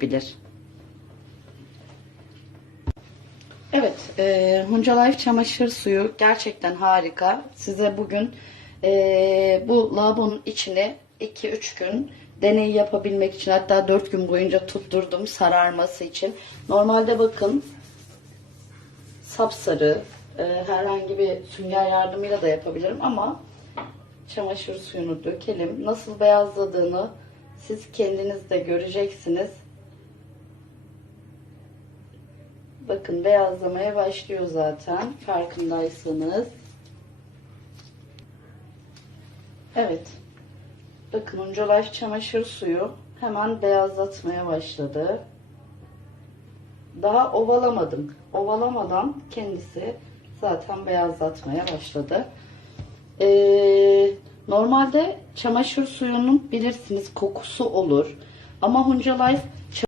yapılabilir. Evet, e, Hunca Life çamaşır suyu gerçekten harika. Size bugün e, bu lavabonun içine 2-3 gün deney yapabilmek için hatta 4 gün boyunca tutturdum sararması için. Normalde bakın sapsarı e, herhangi bir sünger yardımıyla da yapabilirim ama çamaşır suyunu dökelim. Nasıl beyazladığını siz kendiniz de göreceksiniz. Bakın beyazlamaya başlıyor zaten farkındaysanız. Evet. Bakın Unca Life çamaşır suyu hemen beyazlatmaya başladı. Daha ovalamadım. Ovalamadan kendisi zaten beyazlatmaya başladı. Ee, normalde çamaşır suyunun bilirsiniz kokusu olur. Ama Hunca Life